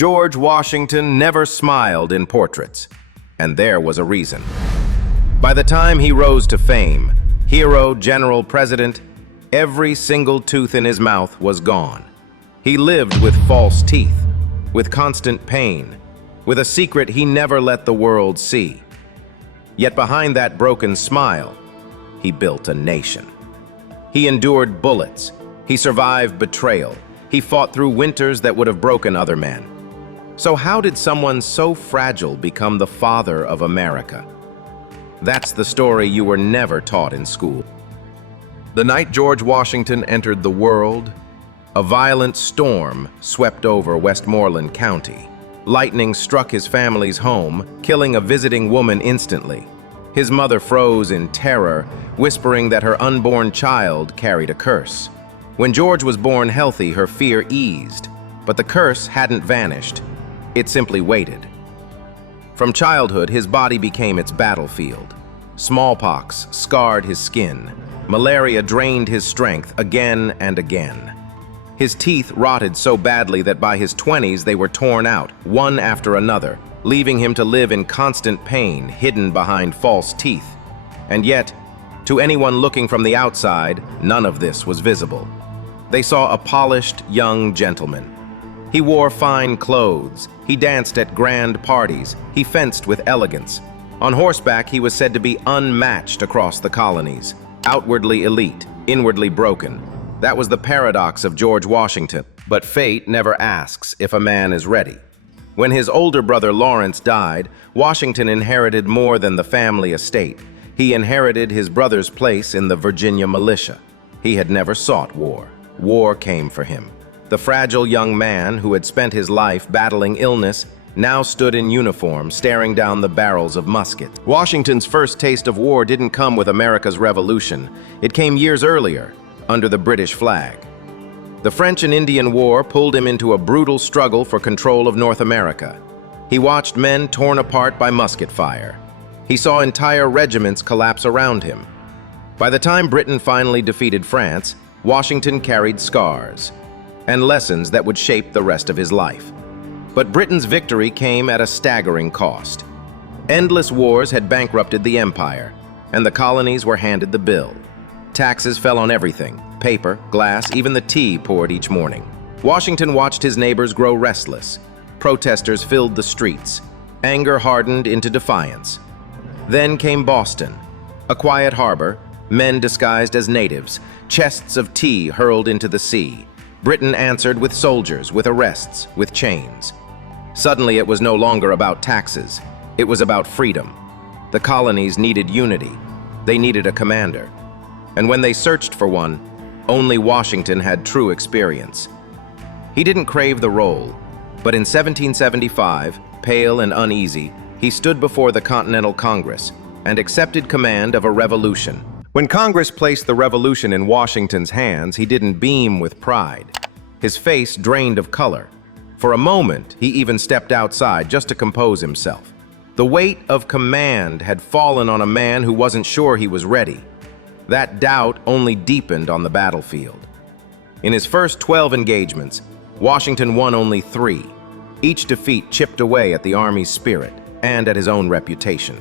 George Washington never smiled in portraits, and there was a reason. By the time he rose to fame, hero, general, president, every single tooth in his mouth was gone. He lived with false teeth, with constant pain, with a secret he never let the world see. Yet behind that broken smile, he built a nation. He endured bullets. He survived betrayal. He fought through winters that would have broken other men. So how did someone so fragile become the father of America? That's the story you were never taught in school. The night George Washington entered the world, a violent storm swept over Westmoreland County. Lightning struck his family's home, killing a visiting woman instantly. His mother froze in terror, whispering that her unborn child carried a curse. When George was born healthy, her fear eased, but the curse hadn't vanished. It simply waited. From childhood, his body became its battlefield. Smallpox scarred his skin. Malaria drained his strength again and again. His teeth rotted so badly that by his 20s they were torn out, one after another, leaving him to live in constant pain, hidden behind false teeth. And yet, to anyone looking from the outside, none of this was visible. They saw a polished young gentleman. He wore fine clothes. He danced at grand parties. He fenced with elegance. On horseback, he was said to be unmatched across the colonies. Outwardly elite, inwardly broken. That was the paradox of George Washington. But fate never asks if a man is ready. When his older brother Lawrence died, Washington inherited more than the family estate. He inherited his brother's place in the Virginia militia. He had never sought war. War came for him. The fragile young man who had spent his life battling illness now stood in uniform, staring down the barrels of muskets. Washington's first taste of war didn't come with America's Revolution. It came years earlier, under the British flag. The French and Indian War pulled him into a brutal struggle for control of North America. He watched men torn apart by musket fire. He saw entire regiments collapse around him. By the time Britain finally defeated France, Washington carried scars and lessons that would shape the rest of his life. But Britain's victory came at a staggering cost. Endless wars had bankrupted the empire, and the colonies were handed the bill. Taxes fell on everything: paper, glass, even the tea poured each morning. Washington watched his neighbors grow restless. Protesters filled the streets. Anger hardened into defiance. Then came Boston, a quiet harbor, men disguised as natives, chests of tea hurled into the sea. Britain answered with soldiers, with arrests, with chains. Suddenly it was no longer about taxes. It was about freedom. The colonies needed unity. They needed a commander. And when they searched for one, only Washington had true experience. He didn't crave the role, but in 1775, pale and uneasy, he stood before the Continental Congress and accepted command of a revolution. When Congress placed the revolution in Washington's hands, he didn't beam with pride. His face drained of color. For a moment, he even stepped outside just to compose himself. The weight of command had fallen on a man who wasn't sure he was ready. That doubt only deepened on the battlefield. In his first 12 engagements, Washington won only 3. Each defeat chipped away at the Army's spirit and at his own reputation.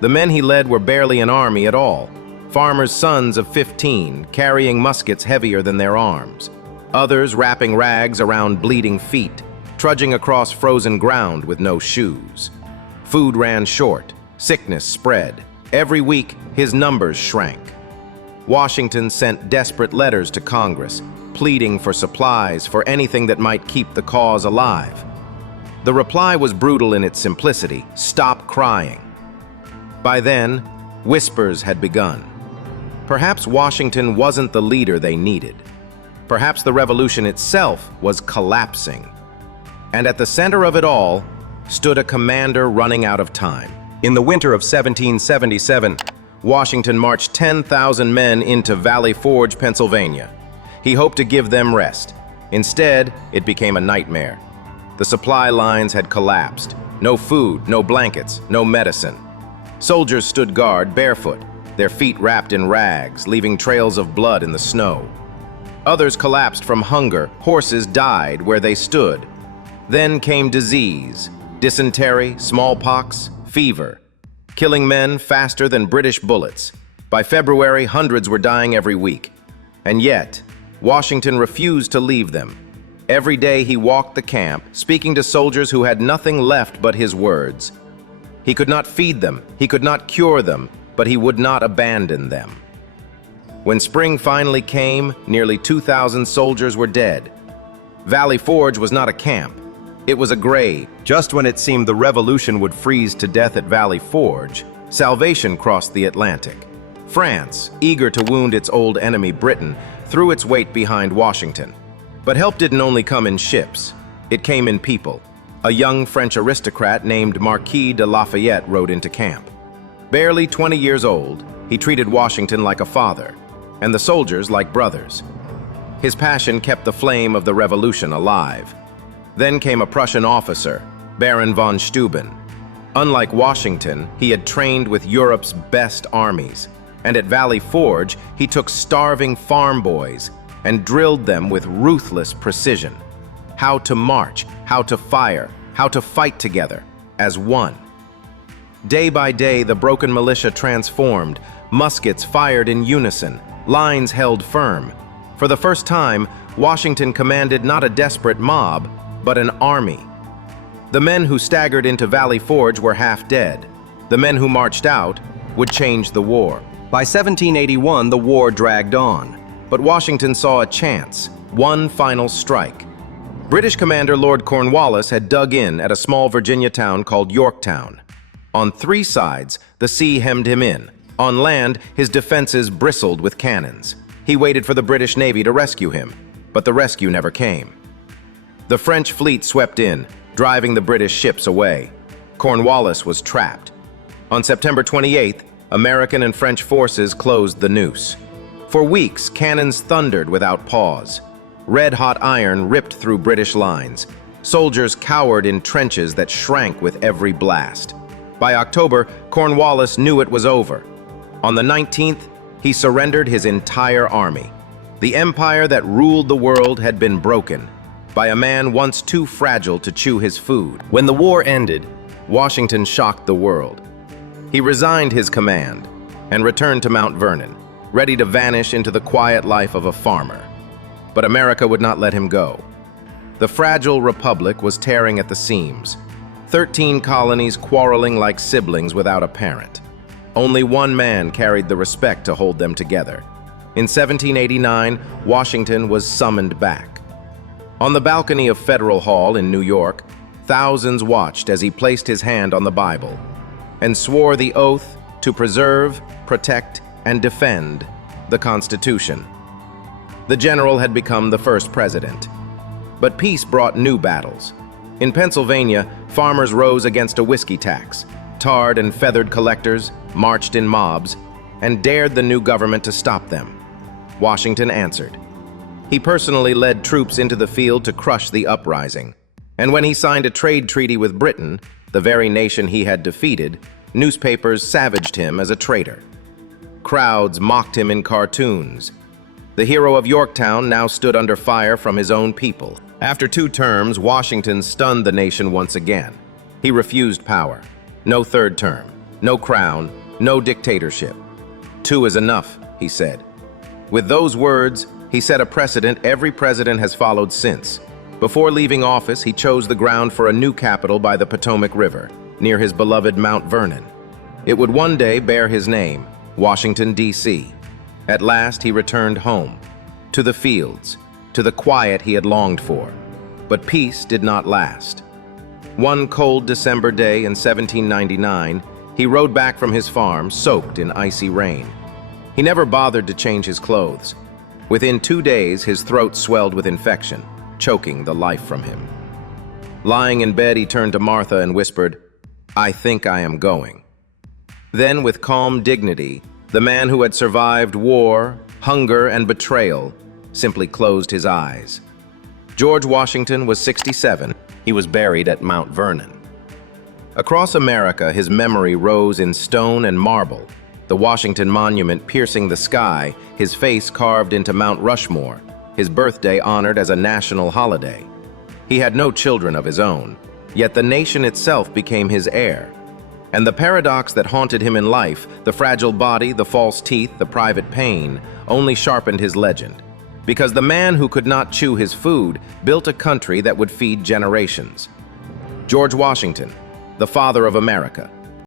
The men he led were barely an army at all. Farmers' sons of 15, carrying muskets heavier than their arms. Others wrapping rags around bleeding feet, trudging across frozen ground with no shoes. Food ran short, sickness spread. Every week, his numbers shrank. Washington sent desperate letters to Congress, pleading for supplies, for anything that might keep the cause alive. The reply was brutal in its simplicity: stop crying. By then, whispers had begun. Perhaps Washington wasn't the leader they needed. Perhaps the revolution itself was collapsing. And at the center of it all stood a commander running out of time. In the winter of 1777, Washington marched 10,000 men into Valley Forge, Pennsylvania. He hoped to give them rest. Instead, it became a nightmare. The supply lines had collapsed. No food, no blankets, no medicine. Soldiers stood guard barefoot, their feet wrapped in rags, leaving trails of blood in the snow. Others collapsed from hunger. Horses died where they stood. Then came disease, dysentery, smallpox, fever, killing men faster than British bullets. By February, hundreds were dying every week. And yet, Washington refused to leave them. Every day he walked the camp, speaking to soldiers who had nothing left but his words. He could not feed them, he could not cure them, but he would not abandon them. When spring finally came, nearly 2,000 soldiers were dead. Valley Forge was not a camp. It was a grave. Just when it seemed the revolution would freeze to death at Valley Forge, salvation crossed the Atlantic. France, eager to wound its old enemy Britain, threw its weight behind Washington. But help didn't only come in ships. It came in people. A young French aristocrat named Marquis de Lafayette rode into camp. Barely 20 years old, he treated Washington like a father, and the soldiers like brothers. His passion kept the flame of the revolution alive. Then came a Prussian officer, Baron von Steuben. Unlike Washington, he had trained with Europe's best armies, and at Valley Forge, he took starving farm boys and drilled them with ruthless precision. How to march, how to fire, how to fight together, as one. Day by day, the broken militia transformed, muskets fired in unison, lines held firm. For the first time, Washington commanded not a desperate mob, but an army. The men who staggered into Valley Forge were half dead. The men who marched out would change the war. By 1781, the war dragged on, but Washington saw a chance, one final strike. British commander Lord Cornwallis had dug in at a small Virginia town called Yorktown. On three sides, the sea hemmed him in. On land, his defenses bristled with cannons. He waited for the British Navy to rescue him, but the rescue never came. The French fleet swept in, driving the British ships away. Cornwallis was trapped. On September 28th, American and French forces closed the noose. For weeks, cannons thundered without pause. Red-hot iron ripped through British lines. Soldiers cowered in trenches that shrank with every blast. By October, Cornwallis knew it was over. On the 19th, he surrendered his entire army. The empire that ruled the world had been broken by a man once too fragile to chew his food. When the war ended, Washington shocked the world. He resigned his command and returned to Mount Vernon, ready to vanish into the quiet life of a farmer. But America would not let him go. The fragile republic was tearing at the seams. 13 colonies quarreling like siblings without a parent. Only one man carried the respect to hold them together. In 1789, Washington was summoned back. On the balcony of Federal Hall in New York, thousands watched as he placed his hand on the Bible and swore the oath to preserve, protect, and defend the Constitution. The general had become the first president. But peace brought new battles. In Pennsylvania, farmers rose against a whiskey tax. Tarred and feathered collectors marched in mobs and dared the new government to stop them. Washington answered. He personally led troops into the field to crush the uprising. And when he signed a trade treaty with Britain, the very nation he had defeated, newspapers savaged him as a traitor. Crowds mocked him in cartoons. The hero of Yorktown now stood under fire from his own people. After 2 terms, Washington stunned the nation once again. He refused power. No third term, no crown, no dictatorship. 2 is enough, he said. With those words, he set a precedent every president has followed since. Before leaving office, he chose the ground for a new capital by the Potomac River, near his beloved Mount Vernon. It would one day bear his name, Washington, D.C. At last, he returned home, to the fields, to the quiet he had longed for. But peace did not last. One cold December day in 1799, he rode back from his farm, soaked in icy rain. He never bothered to change his clothes. Within 2 days, his throat swelled with infection, choking the life from him. Lying in bed, he turned to Martha and whispered, "I think I am going." Then, with calm dignity, the man who had survived war, hunger, and betrayal simply closed his eyes. George Washington was 67. He was buried at Mount Vernon. Across America, his memory rose in stone and marble, the Washington Monument piercing the sky, his face carved into Mount Rushmore, his birthday honored as a national holiday. He had no children of his own, yet the nation itself became his heir. And the paradox that haunted him in life, the fragile body, the false teeth, the private pain, only sharpened his legend. Because the man who could not chew his food built a country that would feed generations. George Washington, the father of America,